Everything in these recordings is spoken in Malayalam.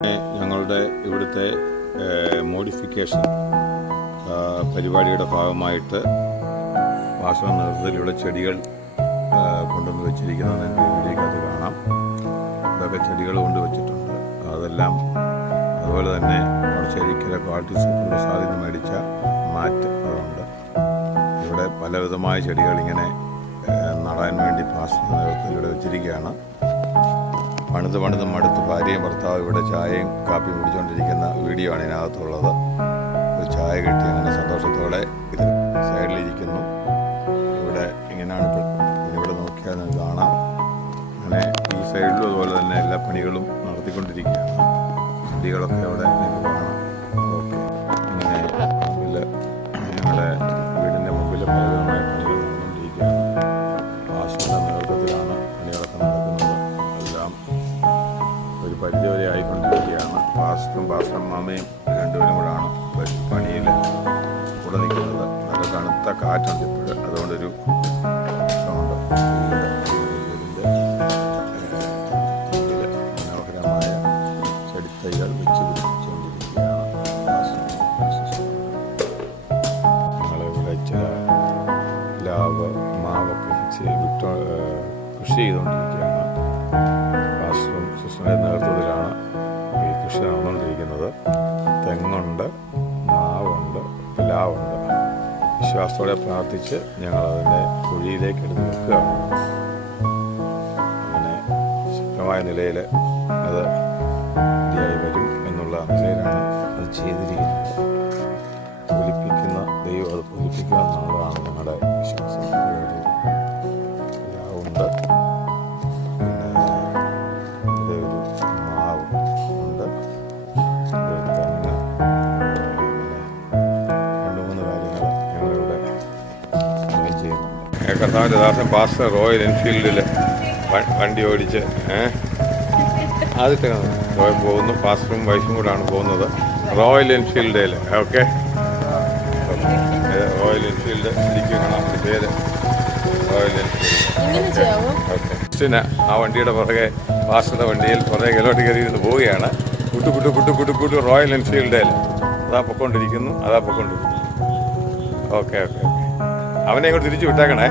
ഞങ്ങളുടെ ഇവിടുത്തെ മോഡിഫിക്കേഷൻ പരിപാടിയുടെ ഭാഗമായിട്ട് വാസന നേതൃത്വത്തിലുള്ള ചെടികൾ കൊണ്ടുവന്ന് വെച്ചിരിക്കുന്നത് ഇതിലേക്കകത്ത് കാണാം. ഇതൊക്കെ ചെടികൾ കൊണ്ടുവച്ചിട്ടുണ്ട്. അതെല്ലാം അതുപോലെ തന്നെ കുറച്ചരിക്കല ക്വാളിറ്റി സൂപ്പർ സാധ്യത മേടിച്ച മാറ്റ് അതുണ്ട്. ഇവിടെ പലവിധമായ ചെടികൾ ഇങ്ങനെ നടാൻ വേണ്ടി വാസന നേതൃത്വത്തിലൂടെ വെച്ചിരിക്കുകയാണ്. പണിത് മടുത്ത് ഭാര്യയും ഭർത്താവും ഇവിടെ ചായയും കാപ്പിയും കുടിച്ചുകൊണ്ടിരിക്കുന്ന വീഡിയോ ആണ് ഇതിനകത്തുള്ളത്. ഒരു ചായ കിട്ടി അങ്ങനെ സന്തോഷത്തോടെ ഇത് സൈഡിലിരിക്കുന്നു. ഇവിടെ ഇങ്ങനെയാണ്. ഇവിടെ നോക്കിയാൽ നിങ്ങൾക്ക് കാണാം. അങ്ങനെ ഈ സൈഡിലും അതുപോലെ തന്നെ എല്ലാ പണികളും നടത്തിക്കൊണ്ടിരിക്കുകയാണ്. ചെടികളൊക്കെ അവിടെ നിങ്ങൾക്ക് കാണാം. ഓക്കെ, ഇങ്ങനെ മുമ്പിൽ ഞങ്ങളുടെ വീടിൻ്റെ മുമ്പിൽ പലവിധമായ പണികൾ നടന്നുകൊണ്ടിരിക്കുകയാണ്. വാസുവിൻ്റെ നേതൃത്വത്തിലാണ് പണികളൊക്കെ നടക്കുന്നത്. എല്ലാം ഒരു പരിധിവരെ ആയിക്കൊണ്ടിരിക്കുകയാണ്. പാസ്റ്ററും മാമയും രണ്ടുപേരും കൂടാണ് പണിയിൽ കൂടെ നിൽക്കുന്നത്. നല്ല തണുത്ത കാറ്റുണ്ട് ഇപ്പോൾ, അതുകൊണ്ടൊരു പ്രശ്നമുണ്ട്. വീടിൻ്റെ മനോഹരമായ ചെടിത്തൈകൾ വെച്ച് പിടിപ്പിച്ചുകൊണ്ടിരിക്കുകയാണ്. ഞങ്ങളിവിടെ ചില പ്ലാവ് മാവൊക്കെ കൃഷി ചെയ്തുകൊണ്ടിരിക്കുകയാണ്. പാസ്റ്ററും സിസ്റ്ററിൻ്റെ നേതൃത്വത്തിലാണ് ഈ കൃഷി നടന്നുകൊണ്ടിരിക്കുന്നത്. തെങ്ങുണ്ട്, മാവുണ്ട്, പ്ലാവുണ്ട്. വിശ്വാസത്തോടെ പ്രാർത്ഥിച്ച് ഞങ്ങളതിൻ്റെ കുഴിയിലേക്ക് എടുത്ത് വെക്കുകയാണ്. അങ്ങനെ ശക്തമായ നിലയിൽ അത് ശരിയായി വരും എന്നുള്ള നിലയിലാണ് അത് ചെയ്തിരിക്കുന്നത്. പൊലിപ്പിക്കുന്ന ദൈവം അത് പൊലിപ്പിക്കുക എന്നുള്ളതാണ് ഞങ്ങളുടെ വിശ്വാസം. പ്ലാവുണ്ട്, കർത്താവിൻ്റെ ദാസൻ പാസ്റ്റർ റോയൽ എൻഫീൽഡിൽ വണ്ടി ഓടിച്ച് ആദ്യത്തെ പോകുന്നു. പാസ്റ്ററും വൈഫും കൂടാണ് പോകുന്നത് റോയൽ എൻഫീൽഡിൽ. ഓക്കെ, റോയൽ എൻഫീൽഡ് എനിക്ക് കാണാൻ പേര് റോയൽ എൻഫീൽഡ്. ഓക്കെ, ക്രിസ്റ്റിന ആ വണ്ടിയുടെ പുറകെ പാസ്റ്ററുടെ വണ്ടിയിൽ പുറകെ കിലോട്ട് കയറി ഇരുന്ന് പോവുകയാണ്. കുട്ടു റോയൽ എൻഫീൽഡിൽ അതാ പൊക്കൊണ്ടിരിക്കുന്നു. ഓക്കെ, അവനെ ഇങ്ങോട്ട് തിരിച്ചു വിട്ടേക്കണേ.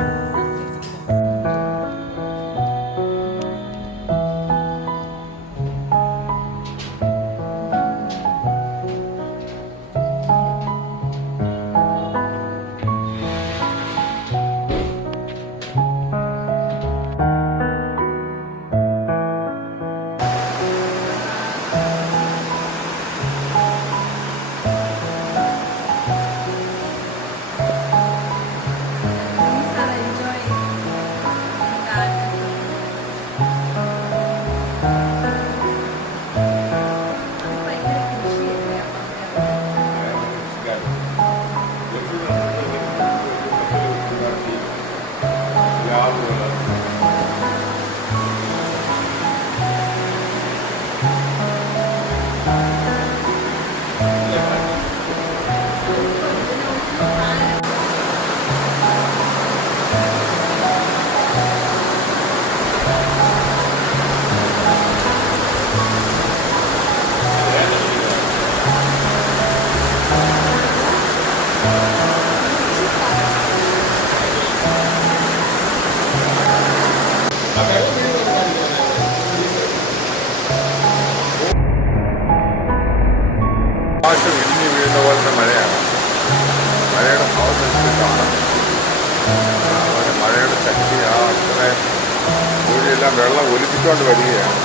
ഇടിഞ്ഞു വീഴുന്ന പോലത്തെ മഴയാണ്. മഴയുടെ ഭാവത്തിലാണ് മഴയുടെ ശക്തി. അത്രയും കൂടിയെല്ലാം വെള്ളം ഒലിപ്പിച്ചുകൊണ്ട് വരികയാണ്.